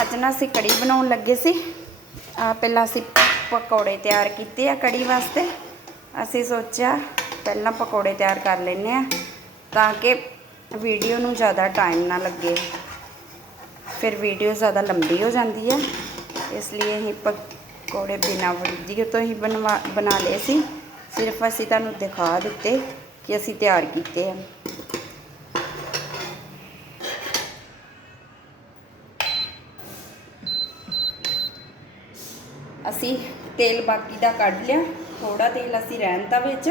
ਅੱਜ ਨਾ ਅਸੀਂ ਕੜੀ ਬਣਾਉਣ ਲੱਗੇ ਸੀ। ਆ ਪਹਿਲਾਂ ਅਸੀਂ ਪਕੌੜੇ ਤਿਆਰ ਕੀਤੇ ਆ ਕੜੀ ਵਾਸਤੇ। ਅਸੀਂ ਸੋਚਿਆ ਪਹਿਲਾਂ ਪਕੌੜੇ ਤਿਆਰ ਕਰ ਲੈਨੇ ਆ ਤਾਂ ਕਿ ਵੀਡੀਓ ਨੂੰ ਜ਼ਿਆਦਾ ਟਾਈਮ ਨਾ ਲੱਗੇ। ਫਿਰ ਵੀਡੀਓ ਜ਼ਿਆਦਾ ਲੰਬੀ ਹੋ ਜਾਂਦੀ ਹੈ ਇਸ ਲਈ ਅਸੀਂ ਪਕੌੜੇ ਬਿਨਾਂ ਵੀਡੀਓ ਤੋਂ ਹੀ ਬਣਵਾ ਬਣਾ ਲਏ ਸੀ। ਸਿਰਫ ਅਸੀਂ ਤੁਹਾਨੂੰ ਦਿਖਾ ਦਿੱਤੇ ਕਿ ਅਸੀਂ ਤਿਆਰ ਕੀਤੇ ਆ। ਅਸੀਂ ਤੇਲ ਬਾਕੀ ਦਾ ਕੱਢ ਲਿਆ ਥੋੜਾ ਤੇਲ ਅਸੀਂ ਰਹਿਣ ਦਾ ਵਿੱਚ,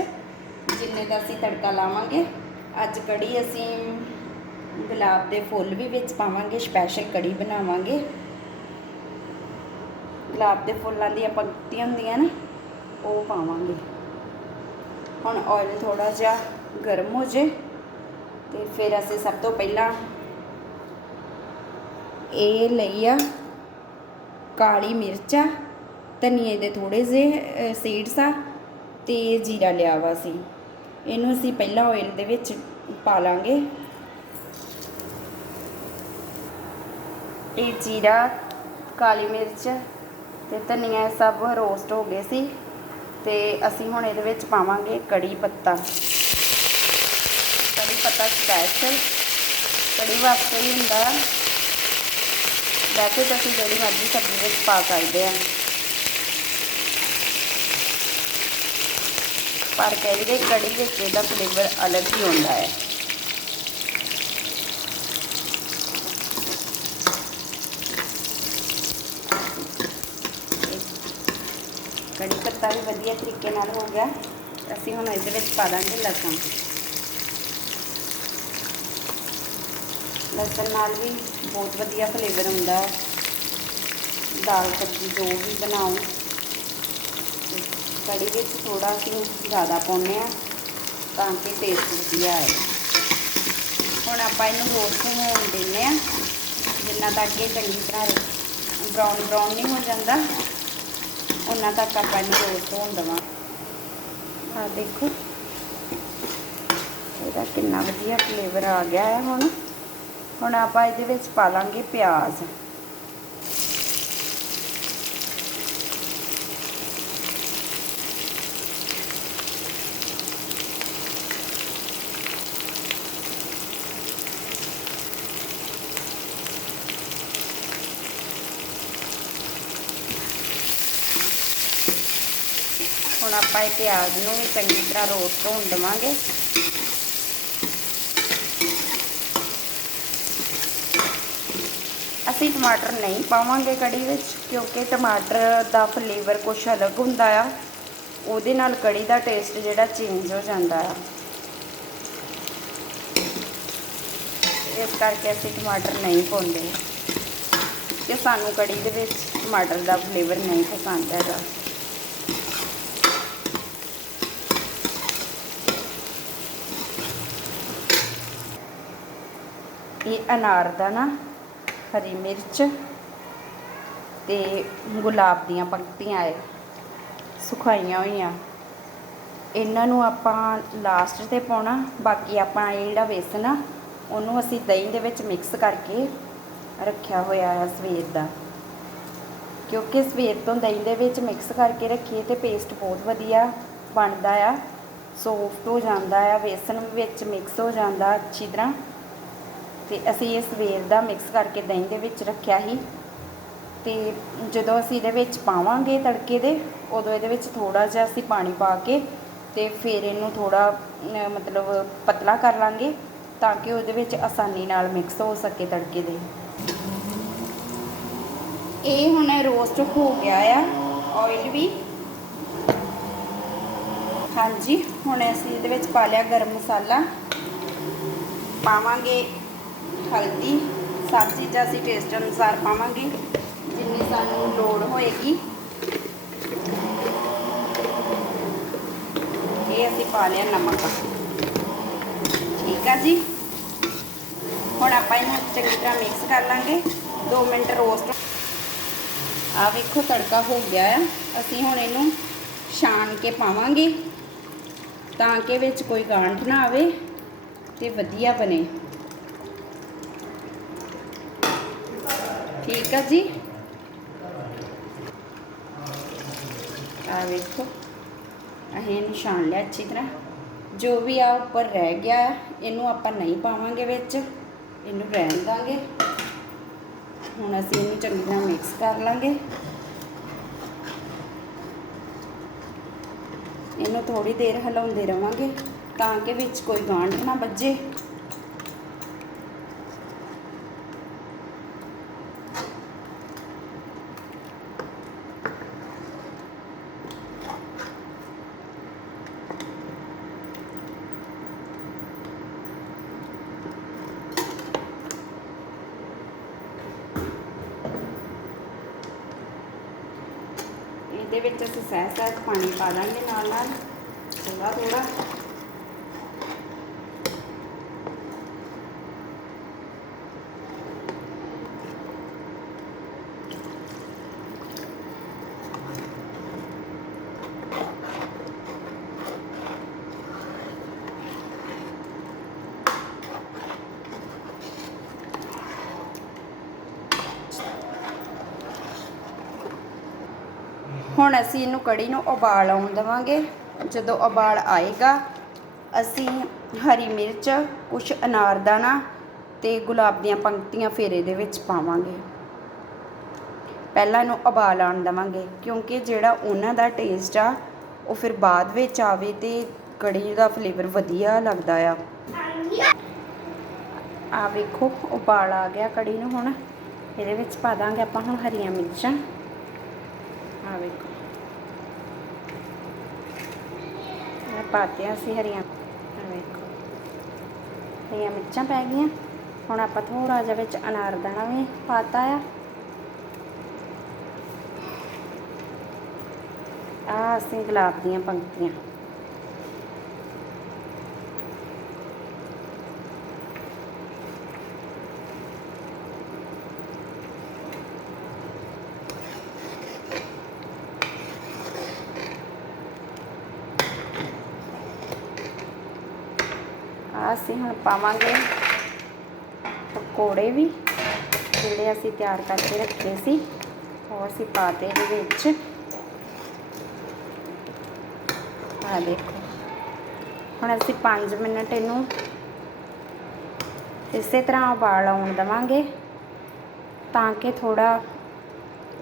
ਜਿੰਨੇ ਦਾ ਅਸੀਂ ਤੜਕਾ ਲਾਵਾਂਗੇ। ਅੱਜ ਕੜੀ ਅਸੀਂ ਗੁਲਾਬ ਦੇ ਫੁੱਲ ਵੀ ਵਿੱਚ ਪਾਵਾਂਗੇ ਸਪੈਸ਼ਲ ਕੜੀ ਬਣਾਵਾਂਗੇ। ਗੁਲਾਬ ਦੇ ਫੁੱਲਾਂ ਦੀਆਂ ਪੰਕਤੀਆਂ ਹੁੰਦੀਆਂ ਨਾ, ਉਹ ਪਾਵਾਂਗੇ। ਹੁਣ ਆਇਲ ਥੋੜਾ ਜਿਹਾ ਗਰਮ ਹੋ ਜੇ, ਤੇ ਫਿਰ ਅਸੀਂ ਸਭ ਤੋਂ ਪਹਿਲਾਂ ਇਹ ਲਈ ਆ ਕਾਲੀ ਮਿਰਚਾਂ ਧਨੀਏ ਦੇ ਥੋੜੇ ਜਿਹੇ ਸੀਡਸ ਆ ਤੇ ਜੀਰਾ ਲਿਆ ਵਾ ਸੀ। ਇਹਨੂੰ ਅਸੀਂ ਪਹਿਲਾਂ ਆਇਲ ਦੇ ਵਿੱਚ ਪਾ ਲਾਂਗੇ। ਇਹ ਜੀਰਾ, ਕਾਲੀ ਮਿਰਚ ਤੇ ਧਨੀਆ ਸਭ ਰੋਸਟ ਹੋ ਗਏ ਸੀ ਤੇ ਅਸੀਂ ਹੁਣ ਇਹਦੇ ਵਿੱਚ ਪਾਵਾਂਗੇ ਕੜੀ ਪੱਤਾ। ਕੜੀ ਪੱਤਾ ਸਪੈਸ਼ਲ ਕੜੀ ਵਾਸਤੇ ਹੀ ਹੁੰਦਾ। ਵੈਸੇ ਤਾਂ ਅਸੀਂ ਜਿਹੜੀ ਮਰਜ਼ੀ ਸਬਜ਼ੀ ਵਿੱਚ ਪਾ ਸਕਦੇ ਹਾਂ। ਪਰ ਕਹਿੰਦੇ ਕੜੀ ਵਿੱਚ ਇਹਦਾ ਫਲੇਵਰ ਅਲੱਗ ਹੀ ਹੁੰਦਾ ਹੈ। ਕੜੀ ਪੱਤਾ ਵੀ ਵਧੀਆ ਤਰੀਕੇ ਨਾਲ ਹੋ ਗਿਆ। ਅਸੀਂ ਹੁਣ ਇਹਦੇ ਵਿੱਚ ਪਾ ਦਾਂਗੇ ਲਸਣ। ਲਸਣ ਨਾਲ ਵੀ ਬਹੁਤ ਵਧੀਆ ਫਲੇਵਰ ਹੁੰਦਾ। ਹੈ ਦਾਲ ਸਬਜ਼ੀ ਜੋ ਵੀ ਬਣਾਓ। ਕੜੀ ਵਿੱਚ ਥੋੜਾ ਅਸੀਂ ਜ਼ਿਆਦਾ ਪਾਉਂਦੇ ਆ ਤਾਂ ਕਿ ਟੇਸਟ ਵਧੀਆ ਆਏ। ਹੁਣ ਆਪਾਂ ਇਹਨੂੰ ਰੋਸਟ ਹੋਣ ਦਿੰਦੇ ਆ ਜਿੰਨਾ ਤੱਕ ਇਹ ਚੰਗੀ ਤਰ੍ਹਾਂ ਬਰਾਊਨ ਬਰਾਊਨ ਨਹੀਂ ਹੋ ਜਾਂਦਾ ਉਹਨਾਂ ਤੱਕ ਆਪਾਂ ਇਹਨੂੰ ਰੋਸਟ ਹੋਣ ਦੇਵਾਂ। ਆ ਦੇਖੋ, ਇਹਦਾ ਕਿੰਨਾ ਵਧੀਆ ਫਲੇਵਰ ਆ ਗਿਆ ਹੈ ਹੁਣ। ਹੁਣ ਆਪਾਂ ਇਹਦੇ ਵਿੱਚ ਪਾ ਲਾਂਗੇ ਪਿਆਜ਼। ਆਪਾਂ ਇਹ ਪਿਆਜ਼ ਨੂੰ ਵੀ ਚੰਗੀ ਤਰ੍ਹਾਂ ਰੋਸਟ ਧੋਣ ਦੇਵਾਂਗੇ। ਅਸੀਂ ਟਮਾਟਰ ਨਹੀਂ ਪਾਵਾਂਗੇ ਕੜੀ ਵਿੱਚ, ਕਿਉਂਕਿ ਟਮਾਟਰ ਦਾ ਫਲੇਵਰ ਕੁਝ ਅਲੱਗ ਹੁੰਦਾ ਆ। ਉਹਦੇ ਨਾਲ ਕੜੀ ਦਾ ਟੇਸਟ ਜਿਹੜਾ ਚੇਂਜ ਹੋ ਜਾਂਦਾ ਆ। ਇਸ ਕਰਕੇ ਅਸੀਂ ਟਮਾਟਰ ਨਹੀਂ ਪਾਉਂਦੇ। ਕਿ ਸਾਨੂੰ ਕੜੀ ਦੇ ਵਿੱਚ ਟਮਾਟਰ ਦਾ ਫਲੇਵਰ ਨਹੀਂ ਪਸੰਦ ਹੈਗਾ। ਇਹ ਅਨਾਰ ਦਾ ਨਾ ਹਰੀ ਮਿਰਚ ਤੇ ਗੁਲਾਬ ਦੀਆਂ ਪੰਕਤੀਆਂ ਹੈ ਸੁਖਾਈਆਂ ਹੋਈਆਂ। ਇਹਨਾਂ ਨੂੰ ਆਪਾਂ ਲਾਸਟ ਤੇ ਪਾਉਣਾ, ਬਾਕੀ ਆਪਾਂ ਇਹ ਜਿਹੜਾ ਵੇਸਣ ਆ, ਉਹਨੂੰ ਅਸੀਂ ਦਹੀਂ ਦੇ ਵਿੱਚ ਮਿਕਸ ਕਰਕੇ ਰੱਖਿਆ ਹੋਇਆ ਹੈ ਸਵੇਰ ਦਾ। ਕਿਉਂਕਿ ਸਵੇਰ ਤੋਂ ਦਹੀਂ ਦੇ ਵਿੱਚ ਮਿਕਸ ਕਰਕੇ ਰੱਖੀਏ ਤੇ ਪੇਸਟ ਬਹੁਤ ਵਧੀਆ ਬਣਦਾ ਆ ਸੋਫਟ ਹੋ ਜਾਂਦਾ ਆ, ਵੇਸਣ ਵਿੱਚ ਮਿਕਸ ਹੋ ਜਾਂਦਾ, ਅੱਛੀ ਤਰ੍ਹਾਂ ਤੇ ਅਸੀਂ ਇਹ ਸਵੇਰ ਦਾ ਮਿਕਸ ਕਰਕੇ ਦਹੀਂ ਦੇ ਵਿੱਚ ਰੱਖਿਆ ਸੀ। ਤੇ ਜਦੋਂ ਅਸੀਂ ਇਹਦੇ ਵਿੱਚ ਪਾਵਾਂਗੇ ਤੜਕੇ ਦੇ, ਉਦੋਂ ਇਹਦੇ ਵਿੱਚ ਥੋੜਾ ਜਿਹਾ ਅਸੀਂ ਪਾਣੀ ਪਾ ਕੇ ਤੇ ਫਿਰ ਇਹਨੂੰ ਥੋੜਾ ਮਤਲਬ ਪਤਲਾ ਕਰ ਲਾਂਗੇ ਤਾਂ ਕਿ ਉਹਦੇ ਵਿੱਚ ਆਸਾਨੀ ਨਾਲ ਮਿਕਸ ਹੋ ਸਕੇ ਤੜਕੇ ਦੇ। ਇਹ ਹੁਣ ਰੋਸਟ ਹੋ ਗਿਆ ਆ ਆਇਲ ਵੀ। ਹਾਂਜੀ, ਹੁਣ ਅਸੀਂ ਇਹਦੇ ਵਿੱਚ ਪਾ ਲਿਆ ਗਰਮ ਮਸਾਲਾ। ਪਾਵਾਂਗੇ ਹਲਦੀ ਸਭ ਚੀਜ਼ਾਂ ਅਸੀਂ ਟੇਸਟ ਅਨੁਸਾਰ ਪਾਵਾਂਗੇ। ਜਿੰਨੀ ਸਾਨੂੰ ਲੋੜ ਹੋਏਗੀ। ਇਹ ਅਸੀਂ ਪਾ ਲਿਆ ਨਮਕ। ਠੀਕ ਆ ਜੀ? ਹੁਣ ਆਪਾਂ ਇਹਨੂੰ ਚੰਗੀ ਤਰ੍ਹਾਂ ਮਿਕਸ ਕਰ ਲਾਂਗੇ। 2 ਮਿੰਟ ਰੋਸਟ ਆ ਵੇਖੋ, ਤੜਕਾ ਹੋ ਗਿਆ ਆ। ਅਸੀਂ ਹੁਣ ਇਹਨੂੰ ਛਾਣ ਕੇ ਪਾਵਾਂਗੇ। ਤਾਂ ਕਿ ਵਿੱਚ ਕੋਈ ਗਾਂਠ ਨਾ ਆਵੇ ਤੇ ਵਧੀਆ ਬਣੇ। ਠੀਕ ਆ ਜੀ। ਆ ਵੇਖੋ, ਅਸੀਂ ਇਹਨੂੰ ਛਾਣ ਲਿਆ ਅੱਛੀ ਤਰ੍ਹਾਂ। ਜੋ ਵੀ ਆ ਉੱਪਰ ਰਹਿ ਗਿਆ, ਇਹਨੂੰ ਆਪਾਂ ਨਹੀਂ ਪਾਵਾਂਗੇ ਵਿੱਚ, ਇਹਨੂੰ ਰਹਿਣ ਦਾਂਗੇ। ਹੁਣ ਅਸੀਂ ਇਹਨੂੰ ਚੰਗੀ ਤਰ੍ਹਾਂ ਮਿਕਸ ਕਰ ਲਾਂਗੇ। ਇਹਨੂੰ ਥੋੜੀ ਦੇਰ ਹਿਲਾਉਂਦੇ ਰਵਾਂਗੇ ਤਾਂ ਕਿ ਵਿੱਚ ਕੋਈ ਗਾਂਢ ਨਾ ਵੱਜੇ। ਇਹਦੇ ਵਿੱਚ ਅਸੀਂ ਸਹਿ ਸਹਿਜ ਪਾਣੀ ਪਾ ਦਾਂਗੇ ਨਾਲ ਨਾਲ ਥੋੜਾ ਥੋੜਾ ਹੁਣ ਅਸੀਂ ਇਹਨੂੰ ਕੜੀ ਨੂੰ ਉਬਾਲ ਆਉਣ ਦੇਵਾਂਗੇ। ਜਦੋਂ ਉਬਾਲ ਆਏਗਾ, ਅਸੀਂ ਹਰੀ ਮਿਰਚ, ਕੁਛ ਅਨਾਰਦਾਨਾ ਤੇ ਗੁਲਾਬ ਦੀਆਂ ਪੰਕਤੀਆਂ ਫੇਰੇ ਦੇ ਵਿੱਚ ਪਾਵਾਂਗੇ। ਪਹਿਲਾਂ ਇਹਨੂੰ ਉਬਾਲ ਆਉਣ ਦੇਵਾਂਗੇ, ਕਿਉਂਕਿ ਜਿਹੜਾ ਉਹਨਾਂ ਦਾ ਟੇਸਟ ਆ, ਉਹ ਫਿਰ ਬਾਅਦ ਵਿੱਚ ਆਵੇ ਤੇ ਕੜੀ ਦਾ ਫਲੇਵਰ ਵਧੀਆ ਲੱਗਦਾ ਆ। ਆ ਵੇਖੋ, ਉਬਾਲ ਆ ਗਿਆ ਕੜੀ ਨੂੰ ਹੁਣ। ਇਹਦੇ ਵਿੱਚ ਪਾ ਦਾਂਗੇ ਆਪਾਂ ਹੁਣ ਹਰੀਆਂ ਮਿਰਚਾਂ। ਆ ਵੇਖੋ। ਇਹ ਪਾਤੀਆਂ ਸੀ ਹਰੀਆਂ। ਆ ਵੇਖੋ। ਹਰੀਆਂ ਮਿਰਚਾਂ ਪੈ ਗਈਆਂ। ਹੁਣ ਆਪਾਂ ਥੋੜਾ ਜਿਹਾ ਵਿੱਚ ਅਨਾਰਦਾਨਾ ਵੀ ਪਾਤਾ ਆ। ਆ ਅਸੀਂ ਗੁਲਾਬ ਦੀਆਂ ਪੰਕਤੀਆਂ। ਅਸੀਂ ਹੁਣ ਪਾਵਾਂਗੇ ਪਕੌੜੇ ਵੀ, ਜਿਹੜੇ ਅਸੀਂ ਤਿਆਰ ਕਰਕੇ ਰੱਖੇ ਸੀ, ਉਹ ਅਸੀਂ ਪਾਤੇ ਇਹਦੇ ਵਿੱਚ। ਆ ਦੇਖੋ। ਹੁਣ ਅਸੀਂ 5 ਮਿੰਟ ਇਹਨੂੰ ਇਸੇ ਤਰ੍ਹਾਂ ਉਬਾਲ ਆਉਣ ਦੇਵਾਂਗੇ, ਤਾਂ ਕਿ ਥੋੜਾ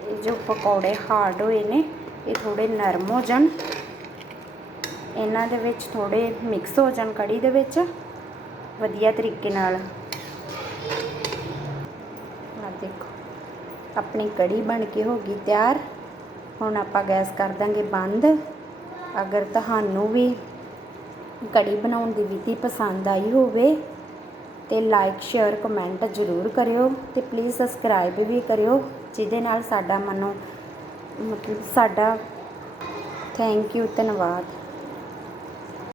ਇਹ ਜੋ ਪਕੌੜੇ ਹਾਰਡ ਹੋਏ ਨੇ, ਇਹ ਥੋੜੇ ਨਰਮ ਹੋ ਜਾਣ। ਇਹਨਾਂ ਦੇ ਵਿੱਚ ਥੋੜੇ ਮਿਕਸ ਹੋ ਜਾਣ ਕੜੀ ਦੇ ਵਿੱਚ। ਵਧੀਆ ਤਰੀਕੇ ਨਾਲ। ਆ ਦੇਖੋ, ਆਪਣੀ ਕੜੀ ਬਣ ਕੇ ਹੋ ਗਈ ਤਿਆਰ। ਹੁਣ ਆਪਾਂ ਗੈਸ ਕਰ ਦਾਂਗੇ ਬੰਦ। ਅਗਰ ਤੁਹਾਨੂੰ ਵੀ ਕੜੀ ਬਣਾਉਣ ਦੀ ਵਿਧੀ ਪਸੰਦ ਆਈ ਹੋਵੇ, ਤੇ ਲਾਈਕ ਸ਼ੇਅਰ ਕਮੈਂਟ ਜ਼ਰੂਰ ਕਰਿਓ ਤੇ ਪਲੀਜ਼ ਸਬਸਕ੍ਰਾਈਬ ਵੀ ਕਰਿਓ, ਜਿਹਦੇ ਨਾਲ ਸਾਡਾ ਮਨੋਂ, ਮਤਲਬ ਸਾਡਾ ਥੈਂਕ ਯੂ ਧੰਨਵਾਦ।